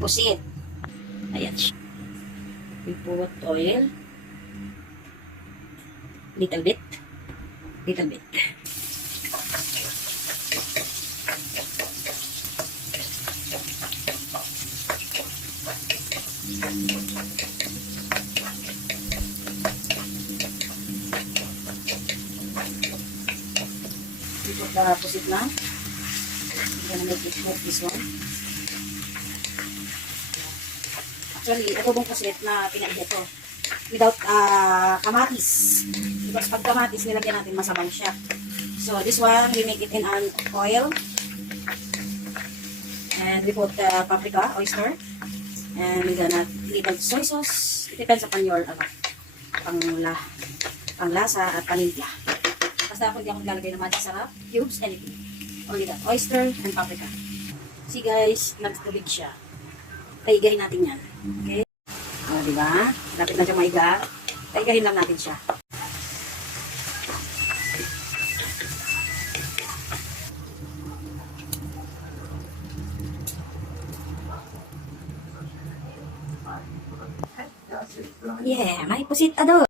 pusit. Ayan siya. We put oil. Little bit. Little bit. We put the pusit na. We're gonna make it like this one. Actually, ito bang pusit na pinagyan ito. Without kamatis. Because pag kamatis, nilagyan natin masabaw siya. So, this one, we make it in an oil. And we put paprika, oyster. And we're gonna little soy sauce. It depends upon your panglasa at panimpla. Basta ako hindi ako lalagay ng magic sarap, cubes, anything. Only that. Oyster and paprika. See guys, nagtubig siya. Kaigahin natin yan. Okay? O, diba? Lapit na siya maiga. Kaigahin lang natin siya. Yeah, may pusit ado.